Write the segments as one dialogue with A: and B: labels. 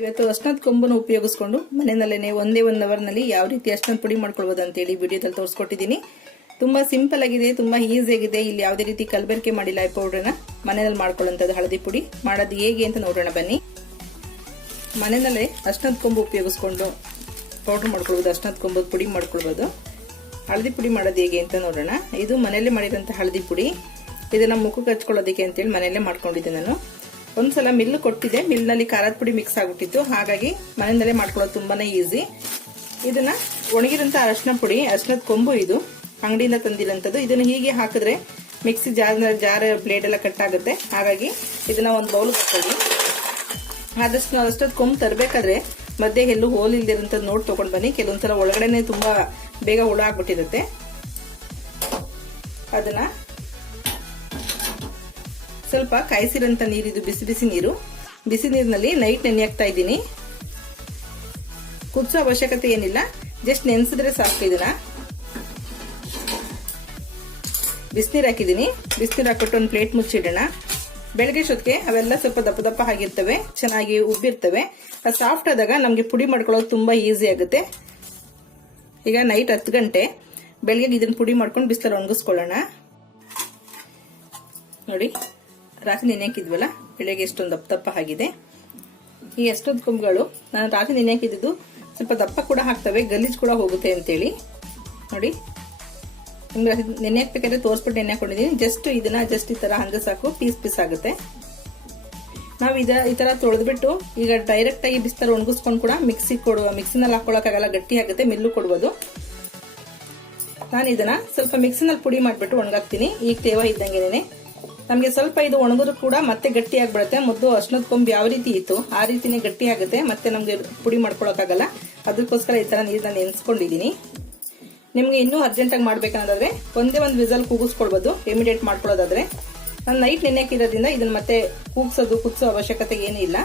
A: ಇವತ್ತು ಅರ್ಶನದ ಕೊಂಬನ್ನು ಉಪಯೋಗಿಸ್ಕೊಂಡು ಮನೆಯಲ್ಲೇ ಒಂದೇ ಒನ್ ಅವರ್ನಲ್ಲಿ ಯಾವ ರೀತಿ ಅರ್ಶನದ ಪುಡಿ ಮಾಡ್ಕೊಳ್ಬೋದು ಅಂತೇಳಿ ವಿಡಿಯೋದಲ್ಲಿ ತೋರಿಸ್ಕೊಟ್ಟಿದ್ದೀನಿ. ತುಂಬಾ ಸಿಂಪಲ್ ಆಗಿದೆ, ತುಂಬಾ ಆಗಿದೆ. ಇಲ್ಲಿ ಯಾವುದೇ ರೀತಿ ಕಲಬೆರಕೆ ಮಾಡಿಲ್ಲ ಈ ಪೌಡ್ರನ್ನ ಮನೆಯಲ್ಲಿ ಮಾಡ್ಕೊಳ್ಳೋಂಥದ್ದು ಹಳದಿ ಪುಡಿ. ಮಾಡೋದು ಹೇಗೆ ಅಂತ ನೋಡೋಣ ಬನ್ನಿ. ಮನೆಯಲ್ಲೇ ಅರ್ಶನದ ಕೊಂಬು ಉಪಯೋಗಿಸ್ಕೊಂಡು ಪೌಡ್ರ್ ಮಾಡ್ಕೊಳ್ಬೋದು ಅರ್ಶನದ ಕೊಂಬು ಪುಡಿ ಮಾಡ್ಕೊಳ್ಬೋದು. ಹಳದಿ ಪುಡಿ ಮಾಡೋದು ಹೇಗೆ ಅಂತ ನೋಡೋಣ. ಇದು ಮನೆಯಲ್ಲೇ ಮಾಡಿರೋಂಥ ಹಳದಿ ಪುಡಿ. ಇದನ್ನ ಮುಖಕ್ಕೆ ಹಚ್ಕೊಳ್ಳೋದಕ್ಕೆ ಅಂತೇಳಿ ಮನೆಯಲ್ಲೇ ಮಾಡ್ಕೊಂಡಿದ್ದೆ ನಾನು. ಒಂದ್ಸಲ ಮಿಲ್ ಕೊಟ್ಟಿದ್ದೆ ಮಿಲ್ನಲ್ಲಿ ಖಾರದ ಪುಡಿ ಮಿಕ್ಸ್ ಆಗ್ಬಿಟ್ಟಿತ್ತು. ಹಾಗಾಗಿ ಮನೆಯಲ್ಲೇ ಮಾಡ್ಕೊಳ್ಳೋದು ತುಂಬಾನೇ ಈಸಿ ಇದನ್ನ ಒಣಗಿದಂತ ಅರಶಿನ ಪುಡಿ, ಅರಶಿನದ ಕೊಂಬು ಇದು, ಅಂಗಡಿಯಿಂದ ತಂದಿರೋಂಥದ್ದು. ಇದನ್ನ ಹೀಗೆ ಹಾಕಿದ್ರೆ ಮಿಕ್ಸಿ ಜಾರ್ ಜಾರ್ ಬ್ಲೇಡ್ ಎಲ್ಲ ಕಟ್ ಆಗುತ್ತೆ. ಹಾಗಾಗಿ ಇದನ್ನ ಒಂದು ಬೌಲ್ ಹಾಕೊಳ್ಳಿ ಆದಷ್ಟು ನಾವು ಅಷ್ಟೊತ್ತು ಕೊಂಬು ತರಬೇಕಾದ್ರೆ ಮಧ್ಯೆ ಎಲ್ಲೂ ಹೋಲ್ ಇಲ್ದಿರೋಂಥದ್ದು ನೋಡಿ ತಗೊಂಡ್ ಬನ್ನಿ. ಕೆಲವೊಂದ್ಸಲ ಒಳಗಡೆನೆ ತುಂಬಾ ಬೇಗ ಹುಳ ಆಗ್ಬಿಟ್ಟಿರುತ್ತೆ. ಅದನ್ನ ಸ್ವಲ್ಪ ಕಾಯಿಸಿರಂತ ನೀರಿದು ಬಿಸಿ ಬಿಸಿ ನೀರು. ಬಿಸಿ ನೀರಿನಲ್ಲಿ ನೈಟ್ ನೆನೆ ಹಾಕ್ತಾ ಇದ್ದೀನಿ. ಕುದಿಸೋ ಅವಶ್ಯಕತೆ ಏನಿಲ್ಲ. ಜಸ್ಟ್ ನೆನೆಸಿದ್ರೆ ಸಾಕು ಇದನ್ನ. ಬಿಸಿನೀರು ಹಾಕಿದ್ದೀನಿ. ಬಿಸಿನೀರು ಹಾಕ್ಬಿಟ್ಟು ಒಂದು ಪ್ಲೇಟ್ ಮುಚ್ಚಿಡೋಣ. ಬೆಳಗ್ಗೆ ಜೊತೆಗೆ ಅವೆಲ್ಲ ಸ್ವಲ್ಪ ದಪ್ಪ ದಪ್ಪ ಆಗಿರ್ತವೆ. ಚೆನ್ನಾಗಿ ಉಬ್ಬಿರ್ತವೆ. ಅದು ಸಾಫ್ಟ್ ಆದಾಗ ನಮಗೆ ಪುಡಿ ಮಾಡ್ಕೊಳ್ಳೋದು ತುಂಬ ಈಸಿ ಆಗುತ್ತೆ. ಈಗ ನೈಟ್ ಹತ್ತು ಗಂಟೆ. ಬೆಳಗ್ಗೆ ಇದನ್ನು ಪುಡಿ ಮಾಡ್ಕೊಂಡು ಬಿಸಿಲಲ್ಲಿ ಒಣಗಿಸ್ಕೊಳ್ಳೋಣ. ನೋಡಿ. ರಾತ್ರಿ ನೆನೆ ಹಾಕಿದ್ವಲ್ಲ ಬೆಳಗ್ಗೆ ಎಷ್ಟೊಂದು ದಪ್ಪ ದಪ್ಪ ಆಗಿದೆ. ಈ ಎಷ್ಟೊಂದು ಕೊಂಬುಗಳು, ನಾನು ರಾತ್ರಿ ನೆನೆ ಹಾಕಿದ್ದು ಸ್ವಲ್ಪ ದಪ್ಪ ಕೂಡ ಹಾಕ್ತವೆ ಗಲೀಜು ಕೂಡ ಹೋಗುತ್ತೆ ಅಂತೇಳಿ. ನೋಡಿ. ನಿಮ್ಗೆ ನೆನೆ ಹಾಕ್ಬೇಕಾದ್ರೆ ತೋರಿಸ್ಬಿಟ್ಟು ನೆನೆ ಹಾಕೊಂಡಿದ್ದೀನಿ. ಜಸ್ಟ್ ಇದನ್ನ ಜಸ್ಟ್ ಈ ತರ ಹಂಗೆ ಸಾಕು ಪೀಸ್ ಪೀಸ್ ಆಗುತ್ತೆ. ನಾವು ಇದ, ಈ ತರ ತೊಳೆದ್ಬಿಟ್ಟು ಈಗ ಡೈರೆಕ್ಟ್ ಆಗಿ ಬಿಸ್ತಾರ ಒಣಗಿಸ್ಕೊಂಡು ಕೂಡ ಮಿಕ್ಸಿ ಕೊಡುವ ಮಿಕ್ಸಿನಲ್ಲಿ ಹಾಕೊಳಕ್ಕಾಗಲ್ಲ, ಗಟ್ಟಿ ಆಗುತ್ತೆ, ಮಿಲ್ಲು ಕೊಡ್ಬೋದು ನಾನು ಇದನ್ನ ಸ್ವಲ್ಪ ಮಿಕ್ಸಿನಲ್ಲಿ ಪುಡಿ ಮಾಡಿಬಿಟ್ಟು ಒಣಗಾಕ್ತೀನಿ. ಈಗ ತೇವ ಇದ್ದಂಗೆನೆ ನಮಗೆ ಸ್ವಲ್ಪ ಇದು ಒಣಗಿದ್ರು ಕೂಡ ಮತ್ತೆ ಗಟ್ಟಿ ಆಗಿಬಿಡುತ್ತೆ ಮೊದಲು ಅರ್ಶನದ ಕೊಂಬು ಯಾವ ರೀತಿ ಇತ್ತು, ಆ ರೀತಿನೇ ಗಟ್ಟಿ ಆಗುತ್ತೆ ಮತ್ತೆ ನಮಗೆ ಪುಡಿ ಮಾಡ್ಕೊಳಕ್ಕಾಗಲ್ಲ. ಅದಕ್ಕೋಸ್ಕರ ಈ ತರ ನೀರನ್ನ ನೆನೆಸ್ಕೊಂಡಿದ್ದೀನಿ ನಿಮಗೆ ಇನ್ನೂ ಅರ್ಜೆಂಟಾಗಿ ಮಾಡ್ಬೇಕನ್ನೋದಾದ್ರೆ ಒಂದೇ ಒಂದು ವಿಸಲ್ ಕೂಗಿಸ್ಕೊಳ್ಬೋದು ಇಮಿಡಿಯೇಟ್ ಮಾಡ್ಕೊಳ್ಳೋದಾದ್ರೆ. ನಾನು ನೈಟ್ ನೆನೆ ಇದನ್ನು ಮತ್ತೆ ಕೂಗ್ಸೋದು, ಕುದಿಸೋ ಅವಶ್ಯಕತೆ ಏನೂ ಇಲ್ಲ.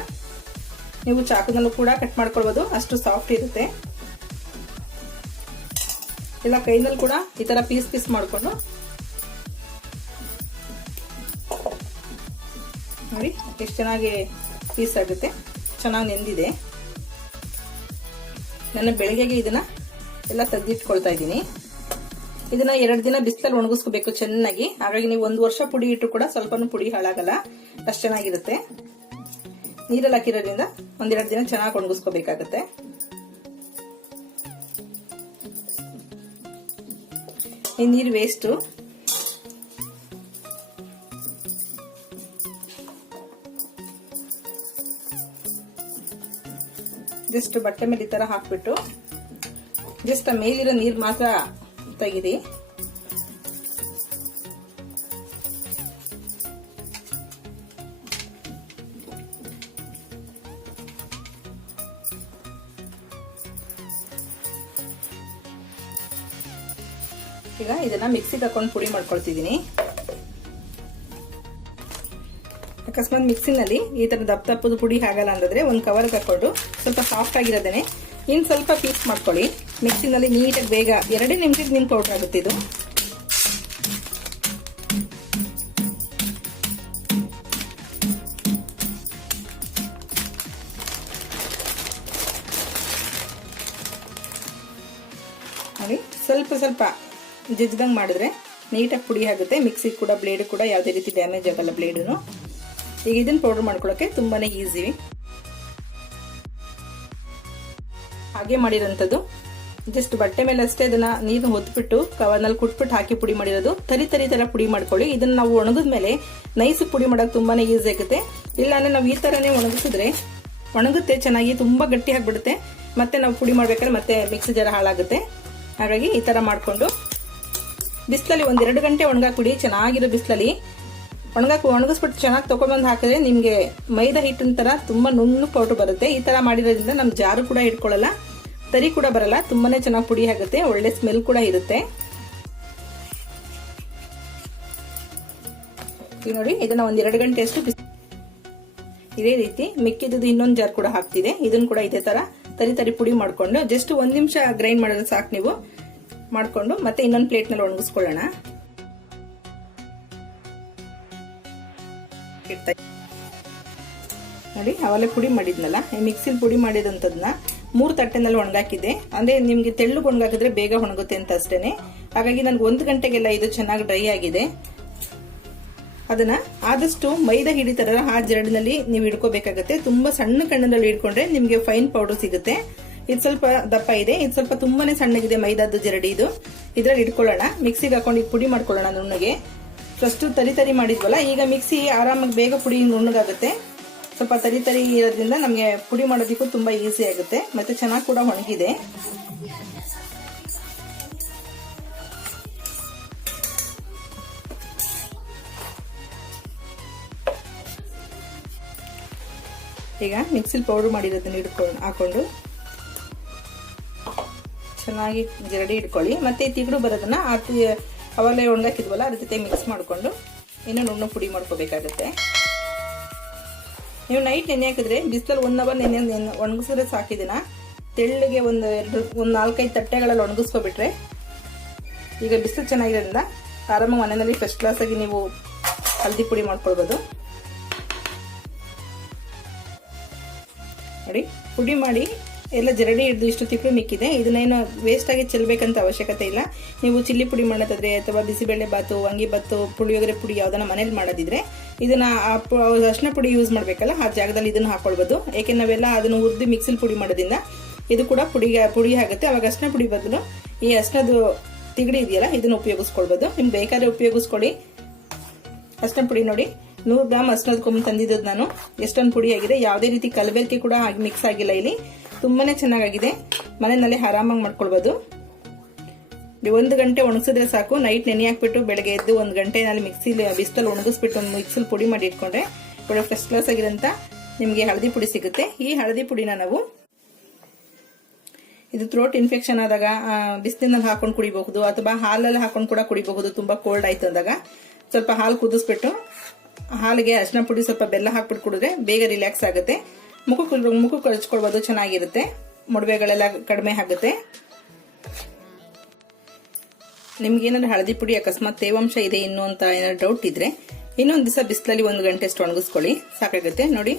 A: ನೀವು ಚಾಕುನಲ್ಲೂ ಕೂಡ ಕಟ್ ಮಾಡ್ಕೊಳ್ಬೋದು, ಅಷ್ಟು ಸಾಫ್ಟ್ ಇರುತ್ತೆ. ಇಲ್ಲ, ಕೈನಲ್ಲಿ ಕೂಡ ಈ ತರ ಪೀಸ್ ಪೀಸ್ ಮಾಡ್ಕೊಂಡು ನೋಡಿ, ಎಷ್ಟು ಚೆನ್ನಾಗಿ ಪೀಸ್ ಆಗುತ್ತೆ. ಚೆನ್ನಾಗಿ ನೆಂದಿದೆ. ನಾನು ಬೆಳಗ್ಗೆಗೆ ಇದನ್ನ ಎಲ್ಲ ತೆಗೆದಿಟ್ಕೊಳ್ತಾ ಇದ್ದೀನಿ. ಇದನ್ನ ಎರಡು ದಿನ ಬಿಸಿಲಲ್ಲಿ ಒಣಗಿಸ್ಕೋಬೇಕು ಚೆನ್ನಾಗಿ. ಹಾಗಾಗಿ ನೀವು ಒಂದು ವರ್ಷ ಪುಡಿ ಇಟ್ಟು ಕೂಡ ಸ್ವಲ್ಪನೂ ಪುಡಿ ಹಾಳಾಗಲ್ಲ. ಅಷ್ಟು ಚೆನ್ನಾಗಿರುತ್ತೆ. ನೀರಲ್ಲಿ ಹಾಕಿರೋದ್ರಿಂದ ಒಂದೆರಡು ದಿನ ಚೆನ್ನಾಗಿ ಒಣಗಿಸ್ಕೋಬೇಕಾಗತ್ತೆ. ಈ ನೀರು ವೇಸ್ಟು ಜಸ್ಟ್ ಬಟ್ಟೆ ಮೇಲೆ ಈ ತರ ಹಾಕ್ಬಿಟ್ಟು ಜಸ್ಟ್ ಆ ಮೇಲಿರೋ ನೀರು ಮಾತ್ರ ತೆಗಿರಿ. ಈಗ ಇದನ್ನ ಮಿಕ್ಸಿಗೆ ಹಾಕೊಂಡು ಪುಡಿ ಮಾಡ್ಕೊಳ್ತಿದ್ದೀನಿ. ಅಕಸ್ಮಾತ್ ಮಿಕ್ಸಿನಲ್ಲಿ ಈ ತರ ದಪ್ಪ ದಪ್ಪದ ಪುಡಿ ಆಗಲ್ಲ ಅಂದ್ರೆ ಒಂದು ಕವರ್ ತಕೊಂಡು ಸ್ವಲ್ಪ ಸಾಫ್ಟ್ ಆಗಿರೋದೇನೆ ಇನ್ನು ಸ್ವಲ್ಪ ಪೀಸ್ ಮಾಡ್ಕೊಳ್ಳಿ. ಮಿಕ್ಸಿನಲ್ಲಿ ನೀಟಾಗಿ ಬೇಗ ಎರಡೇ ನಿಮಿಷಕ್ಕೆ ನಿಮ್ ಪೌಡರ್ ಆಗುತ್ತೆ ಇದು. ಸ್ವಲ್ಪ ಸ್ವಲ್ಪ ಜಜ್ದಂಗೆ ಮಾಡಿದ್ರೆ ನೀಟಾಗಿ ಪುಡಿ ಆಗುತ್ತೆ. ಮಿಕ್ಸಿಗೆ ಕೂಡ ಬ್ಲೇಡ್ ಕೂಡ ಯಾವುದೇ ರೀತಿ ಡ್ಯಾಮೇಜ್ ಆಗಲ್ಲ ಬ್ಲೇಡುನು ಈಗ ಇದನ್ನ ಪೌಡರ್ ಮಾಡ್ಕೊಳ್ಳೋಕೆ ತುಂಬಾನೇ ಈಸಿ ಹಾಗೆ ಮಾಡಿರೋಂಥದ್ದು. ಜಸ್ಟ್ ಬಟ್ಟೆ ಮೇಲೆ ಅಷ್ಟೇ ಅದನ್ನ ನೀರು ಹೊತ್ಬಿಟ್ಟು ಕವರ್ನಲ್ಲಿ ಕುಟ್ಬಿಟ್ಟು ಹಾಕಿ ಪುಡಿ ಮಾಡಿರೋದು. ತರಿ ತರಿ ತರ ಪುಡಿ ಮಾಡ್ಕೊಳ್ಳಿ. ಇದನ್ನ ನಾವು ಒಣಗಿದ ಮೇಲೆ ನೈಸ್ ಪುಡಿ ಮಾಡೋಕೆ ತುಂಬಾನೇ ಈಸಿ ಆಗುತ್ತೆ. ಇಲ್ಲಾಂದ್ರೆ ನಾವು ಈ ತರನೇ ಒಣಗಿಸಿದ್ರೆ ಒಣಗುತ್ತೆ, ಚೆನ್ನಾಗಿ ತುಂಬಾ ಗಟ್ಟಿ ಆಗ್ಬಿಡುತ್ತೆ. ಮತ್ತೆ ನಾವು ಪುಡಿ ಮಾಡ್ಬೇಕಾದ್ರೆ ಮತ್ತೆ ಮಿಕ್ಸಿ ಜರ ಹಾಳಾಗುತ್ತೆ. ಹಾಗಾಗಿ ಈ ತರ ಮಾಡ್ಕೊಂಡು. ಬಿಸಿಲಲ್ಲಿ ಒಂದೆರಡು ಗಂಟೆ ಒಣಗಾಕ್ಬಿಡಿ. ಚೆನ್ನಾಗಿರೋ ಬಿಸಿಲಲ್ಲಿ. ಒಣಗಾಕ್, ಒಣಗಿಸ್ಬಿಟ್ಟು ಚೆನ್ನಾಗಿ ತಗೊಂಡ್ಬಂದು ಹಾಕಿದ್ರೆ ನಿಮಗೆ ಮೈದಾ ಹಿಟ್ಟಿನ ತರ ತುಂಬಾ ನುಣ್ಣು ಪೌಡರ್ ಬರುತ್ತೆ. ಈ ತರ ಮಾಡಿರೋದ್ರಿಂದ ನಮ್ಮ ಜಾರು ಕೂಡ ಇಟ್ಕೊಳ್ಳಲ್ಲ ತರಿ ಕೂಡ ಬರಲ್ಲ, ತುಂಬಾನೇ ಚೆನ್ನಾಗಿ ಪುಡಿ ಆಗುತ್ತೆ, ಒಳ್ಳೆ ಸ್ಮೆಲ್ ಕೂಡ ಇರುತ್ತೆ. ನೋಡಿ, ಇದನ್ನ ಒಂದ್ ಎರಡು ಗಂಟೆ ಅಷ್ಟು ಇದೇ ರೀತಿ ಮಿಕ್ಕಿದ್ದು ಇನ್ನೊಂದು ಜಾರ್ ಕೂಡ ಹಾಕ್ತಿದೆ. ಇದನ್ನ ಕೂಡ ಇದೇ ತರ ತರಿ ತರಿ ಪುಡಿ ಮಾಡ್ಕೊಂಡು, ಜಸ್ಟ್ ಒಂದ್ ನಿಮಿಷ ಗ್ರೈಂಡ್ ಮಾಡೋದು ಸಾಕು ನೀವು. ಮಾಡ್ಕೊಂಡು ಮತ್ತೆ ಇನ್ನೊಂದು ಪ್ಲೇಟ್ನಲ್ಲಿ ಒಣಗಿಸ್ಕೊಳ್ಳೋಣ. ನೋಡಿ, ಅವಲೇ ಪುಡಿ ಮಾಡಿದ್ನಲ್ಲ? ಈ ಮಿಕ್ಸಿಲಿ ಪುಡಿ ಮಾಡಿದಂಥದ್ನ ಮೂರು ತಟ್ಟೆನಲ್ಲಿ ಒಣಗಾಕಿದೆ ಅಂದ್ರೆ ನಿಮ್ಗೆ ತೆಳ್ಳು ಒಣಗಾಕಿದ್ರೆ ಬೇಗ ಒಣಗುತ್ತೆ ಅಂತ ಅಷ್ಟೇನೆ. ಹಾಗಾಗಿ ನನ್ಗೆ ಒಂದು ಗಂಟೆಗೆಲ್ಲ ಇದು ಚೆನ್ನಾಗಿ ಡ್ರೈ ಆಗಿದೆ. ಅದನ್ನ ಆದಷ್ಟು ಮೈದಾ ಹಿಡಿ ತರ ಆ ಜರಡಿನಲ್ಲಿ ನೀವು ಇಡ್ಕೋಬೇಕಾಗತ್ತೆ ತುಂಬಾ ಸಣ್ಣ ಕಣ್ಣಲ್ಲಿ ಹಿಡ್ಕೊಂಡ್ರೆ ನಿಮ್ಗೆ ಫೈನ್ ಪೌಡರ್ ಸಿಗುತ್ತೆ. ಇದು ಸ್ವಲ್ಪ ದಪ್ಪ ಇದೆ. ಇದು ಸ್ವಲ್ಪ ತುಂಬಾನೇ ಸಣ್ಣಗಿದೆ ಮೈದಾದ ಜರಡಿ ಇದು. ಇದ್ರಲ್ಲಿ ಇಟ್ಕೊಳ್ಳೋಣ ಮಿಕ್ಸಿಗೆ ಹಾಕೊಂಡು ಪುಡಿ ಮಾಡ್ಕೊಳ್ಳೋಣ ನುಣ್ಣಗೆ. ಫಸ್ಟ್ ತರಿ ತರಿ ಮಾಡಿದ್ವಲ್ಲ, ಈಗ ಮಿಕ್ಸಿ ಆರಾಮಾಗಿ ಬೇಗ ಪುಡಿ ನುಣ್ಣಗಾಗುತ್ತೆ ಸ್ವಲ್ಪ ತರಿ ತರಿ ಇರೋದ್ರಿಂದ ನಮಗೆ ಪುಡಿ ಮಾಡೋದಕ್ಕೂ ತುಂಬ ಈಸಿ ಆಗುತ್ತೆ, ಮತ್ತೆ ಚೆನ್ನಾಗಿ ಕೂಡ ಒಣಗಿದೆ. ಈಗ ಮಿಕ್ಸಿಲಿ ಪೌಡರ್ ಮಾಡಿರೋದನ್ನ ಇಟ್ಕೊಂಡು ಹಾಕೊಂಡು. ಚೆನ್ನಾಗಿ ಜರಡಿ ಇಟ್ಕೊಳ್ಳಿ ಮತ್ತೆ ತಿಗಡು ಬರೋದನ್ನ ಆ ಅವಾಗಲೇ ಒಣಗಾಕಿದ್ವಲ್ಲ ಅದ್ರ ಜೊತೆ ಮಿಕ್ಸ್ ಮಾಡಿಕೊಂಡು ಇನ್ನೂ ನುಣ್ಣು ಪುಡಿ ಮಾಡ್ಕೋಬೇಕಾಗುತ್ತೆ. ನೀವು ನೈಟ್ ನೆನೆ ಹಾಕಿದ್ರೆ, ಬಿಸಿಲಲ್ಲಿ ಒನ್ ಅವರ್ ನೆನೆ ಒಣಗಿಸಿದ್ರೆ ಸಾಕಿದಿನ ತೆಳ್ಳಗೆ ಒಂದು ಎರಡು, ಒಂದು ನಾಲ್ಕೈದು ತಟ್ಟೆಗಳಲ್ಲಿ ಒಣಗಿಸ್ಕೊಬಿಟ್ರೆ, ಈಗ ಬಿಸಿಲು ಚೆನ್ನಾಗಿರೋದ್ರಿಂದ ಆರಾಮಾಗಿ ಮನೆಯಲ್ಲಿ ಫಸ್ಟ್ ಕ್ಲಾಸಾಗಿ ನೀವು ಹಲ್ದಿ ಪುಡಿ ಮಾಡ್ಕೊಳ್ಬೋದು. ನೋಡಿ, ಪುಡಿ ಮಾಡಿ ಎಲ್ಲ ಜರಡಿ ಹಿಡಿದು ಇಷ್ಟು ತಿಕ್ಕಳು ಮಿಕ್ಕಿದೆ. ಇದನ್ನೇನು ವೇಸ್ಟ್ ಆಗಿ ಚೆಲ್ಲಬೇಕಂತ ಅವಶ್ಯಕತೆ ಇಲ್ಲ. ನೀವು ಚಿಲ್ಲಿ ಪುಡಿ ಮಾಡೋದಾದ್ರೆ ಅಥವಾ ಬಿಸಿಬೇಳೆ ಬಾತು ವಾಂಗಿ ಬಾತು ಪುಳಿಯೋಗರೆ ಪುಡಿ ಯಾವ್ದನ್ನ ಮನೇಲಿ ಮಾಡೋದಿದ್ರೆ ಇದನ್ನ ಅರ್ಶಿನ ಪುಡಿ ಯೂಸ್ ಮಾಡಬೇಕಲ್ಲ, ಆ ಜಾಗದಲ್ಲಿ ಇದನ್ನ ಹಾಕೊಳ್ಬೋದು. ಏಕೆ ನಾವೆಲ್ಲ ಅದನ್ನು ಉರ್ದು ಮಿಕ್ಸಿಲ್ ಪುಡಿ ಮಾಡೋದ್ರಿಂದ ಇದು ಕೂಡ ಪುಡಿ ಪುಡಿ ಆಗುತ್ತೆ. ಅವಾಗ ಅರ್ಶಿನ ಪುಡಿ ಬದಲು ಈ ಅರ್ಶಿನದು ತಿಗಡಿ ಇದೆಯಲ್ಲ, ಇದನ್ನ ಉಪಯೋಗಿಸ್ಕೊಳ್ಬೋದು. ನಿಮ್ಗೆ ಬೇಕಾದ್ರೆ ಉಪಯೋಗಿಸ್ಕೊಳ್ಳಿ ಅರ್ಶಿನ ಪುಡಿ ನೋಡಿ. ನೂರು ಗ್ರಾಮ್ ಅರ್ಶಿನದ ಕೊಂಬ್ ತಂದಿದ್ದು ನಾನು. ಎಷ್ಟೊಂದು ಪುಡಿ ಆಗಿದೆ. ಯಾವುದೇ ರೀತಿ ಕಲಬೆರಕೆ ಕೂಡ ಮಿಕ್ಸ್ ಆಗಿಲ್ಲ ಇಲ್ಲಿ. ತುಂಬಾನೇ ಚೆನ್ನಾಗಿದೆ ಮನೆಯಲ್ಲಿ ಆರಾಮಾಗಿ ಮಾಡ್ಕೊಳ್ಬೋದು. ಒಂದು ಗಂಟೆ ಒಣಗಿಸಿದ್ರೆ ಸಾಕು. ನೈಟ್ ನೆನೆ ಹಾಕ್ಬಿಟ್ಟು ಬೆಳಗ್ಗೆ ಎದ್ದು ಒಂದು ಗಂಟೆನಲ್ಲಿ ಮಿಕ್ಸಿಲಿ ಬಿಸಿಲಲ್ಲಿ ಒಣಗಿಸ್ಬಿಟ್ಟು ಒಂದು ಮಿಕ್ಸಲ್ಲಿ ಪುಡಿ ಮಾಡಿ ಇಟ್ಕೊಂಡ್ರೆ ಒಳ್ಳೆ ಫಸ್ಟ್ ಕ್ಲಾಸ್ ಆಗಿರೋಂಥ ನಿಮಗೆ ಹಳದಿ ಪುಡಿ ಸಿಗುತ್ತೆ. ಈ ಹಳದಿ ಪುಡಿನ ನಾವು ಇದು ಥ್ರೋಟ್ ಇನ್ಫೆಕ್ಷನ್ ಆದಾಗ ಬಿಸಿಲಿನಲ್ಲಿ ಹಾಕೊಂಡು ಕುಡಿಬಹುದು ಅಥವಾ ಹಾಲಲ್ಲಿ ಹಾಕೊಂಡು ಕೂಡ ಕುಡಿಬಹುದು. ತುಂಬ ಕೋಲ್ಡ್ ಆಯ್ತು ಅಂದಾಗ ಸ್ವಲ್ಪ ಹಾಲು ಕುದಿಸ್ಬಿಟ್ಟು ಹಾಲಿಗೆ ಅರಿಶಿನ ಪುಡಿ ಸ್ವಲ್ಪ ಬೆಲ್ಲ ಹಾಕ್ಬಿಟ್ಟು ಕುಡಿದ್ರೆ ಬೇಗ ರಿಲ್ಯಾಕ್ಸ್ ಆಗುತ್ತೆ. ಮುಖಕ್ಕೆ ಮುಖಕ್ಕೆ ಕಳಿಸ್ಕೊಳ್ಬೋದು ಚೆನ್ನಾಗಿರುತ್ತೆ. ಮೊಡವೆಗಳೆಲ್ಲ ಕಡಿಮೆ ಆಗುತ್ತೆ. ನಿಮ್ಗೆ ಏನಾದ್ರು ಹಳದಿ ಪುಡಿ ಅಕಸ್ಮಾತ್ ತೇವಾಂಶ ಇದೆ ಇನ್ನು ಅಂತ ಏನಾದ್ರು ಡೌಟ್ ಇದ್ರೆ, ಇನ್ನೊಂದು ದಿವಸ ಬಿಸಿಲಲ್ಲಿ ಒಂದು ಗಂಟೆ ಅಷ್ಟು ಒಣಗಿಸ್ಕೊಳ್ಳಿ. ಸಾಕಾಗುತ್ತೆ. ನೋಡಿ,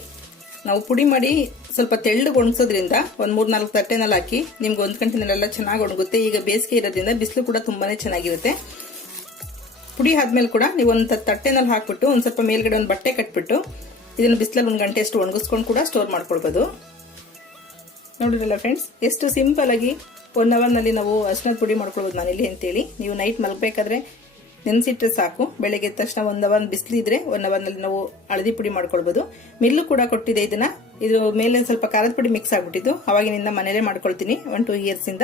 A: ನಾವು ಪುಡಿ ಮಾಡಿ ಸ್ವಲ್ಪ ತೆಳ್ಳಗೆ ಒಣಗಿಸೋದ್ರಿಂದ ಒಂದು ಮೂರು ನಾಲ್ಕು ತಟ್ಟೆನಲ್ಲಿ ಹಾಕಿ, ನಿಮ್ಗೆ ಒಂದು ಗಂಟೆನಲ್ಲೆಲ್ಲ ಚೆನ್ನಾಗಿ ಒಣಗುತ್ತೆ. ಈಗ ಬೇಸಿಗೆ ಇರೋದ್ರಿಂದ ಬಿಸಿಲು ಕೂಡ ತುಂಬಾ ಚೆನ್ನಾಗಿರುತ್ತೆ. ಪುಡಿ ಆದ್ಮೇಲೆ ಕೂಡ ನೀವು ಒಂದು ತಟ್ಟೆನಲ್ಲಿ ಹಾಕ್ಬಿಟ್ಟು ಒಂದು ಸ್ವಲ್ಪ ಮೇಲ್ಗಡೆ ಒಂದು ಬಟ್ಟೆ ಕಟ್ಬಿಟ್ಟು ಇದನ್ನು ಬಿಸಿಲಲ್ಲಿ ಒಂದು ಗಂಟೆ ಅಷ್ಟು ಒಣಗಿಸ್ಕೊಂಡು ಕೂಡ ಸ್ಟೋರ್ ಮಾಡ್ಕೊಳ್ಬೋದು. ನೋಡಿರಲ್ಲ ಫ್ರೆಂಡ್ಸ್ ಎಷ್ಟು ಸಿಂಪಲ್ ಆಗಿ ಒನ್ ಅವರ್ನಲ್ಲಿ ನಾವು ಅರ್ಶಿನದ ಪುಡಿ ಮಾಡ್ಕೊಳ್ಬೋದು ಮನೇಲಿ ಅಂತೇಳಿ. ನೀವು ನೈಟ್ ಮಲಗಬೇಕಾದ್ರೆ ನೆನೆಸಿಟ್ಟರೆ ಸಾಕು. ಬೆಳಗ್ಗೆ ತಕ್ಷಣ ಒಂದು ಅವರ್ ಬಿಸಿಲಿದ್ರೆ ಒನ್ ಅವರ್ನಲ್ಲಿ ನಾವು ಹಳದಿ ಪುಡಿ ಮಾಡ್ಕೊಳ್ಬೋದು. ಮಿಲ್ಲು ಕೂಡ ಕೊಟ್ಟಿದೆ ಇದನ್ನ. ಇದು ಮೇಲೆ ಸ್ವಲ್ಪ ಖಾರದ ಪುಡಿ ಮಿಕ್ಸ್ ಆಗ್ಬಿಟ್ಟಿದ್ದು. ಅವಾಗಿನಿಂದ ಮನೇಲೇ ಮಾಡ್ಕೊಳ್ತೀನಿ. ಒನ್ ಟೂ ಇಯರ್ಸ್ ಇಂದ.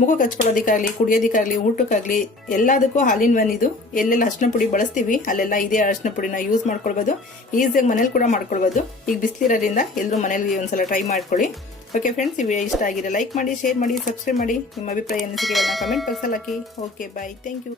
A: ಮುಖಕ್ಕೆ ಕಚ್ಕೊಳ್ಳೋದಕ್ಕಾಗಲಿ, ಕುಡಿಯೋದಕ್ಕಾಗಲಿ, ಊಟಕ್ಕಾಗಲಿ ಎಲ್ಲದಕ್ಕೂ ಹಾಲಿನ ಒನ್ ಇದು. ಎಲ್ಲೆಲ್ಲ ಅರ್ಶಿನ ಪುಡಿ ಬಳಸ್ತೀವಿ, ಅಲ್ಲೆಲ್ಲ ಇದೇ ಅರ್ಶಿನ ಪುಡಿನ ಯೂಸ್ ಮಾಡ್ಕೊಳ್ಬೋದು. ಈಸಿಯಾಗಿ ಮನೇಲಿ ಕೂಡ ಮಾಡ್ಕೊಳ್ಬೋದು. ಈಗ ಬಿಸಿಲಿರೋದ್ರಿಂದ ಎಲ್ಲರೂ ಮನೇಲಿ ಒಂದ್ಸಲ ಟ್ರೈ ಮಾಡ್ಕೊಳ್ಳಿ. ಓಕೆ ಫ್ರೆಂಡ್ಸ್ ಈ ವಿಡಿಯೋ ಇಷ್ಟ ಆಗಿದೆ ಲೈಕ್ ಮಾಡಿ ಶೇರ್ ಮಾಡಿ ಸಬ್ಸ್ಕ್ರೈಬ್ ಮಾಡಿ. ನಿಮ್ಮ ಅಭಿಪ್ರಾಯ ಅನಿಸಿಕೆಗಳನ್ನ ಕಮೆಂಟ್ ಬಾಕ್ಸಲ್ಲಿ ಹಾಕಿ. Okay bye thank you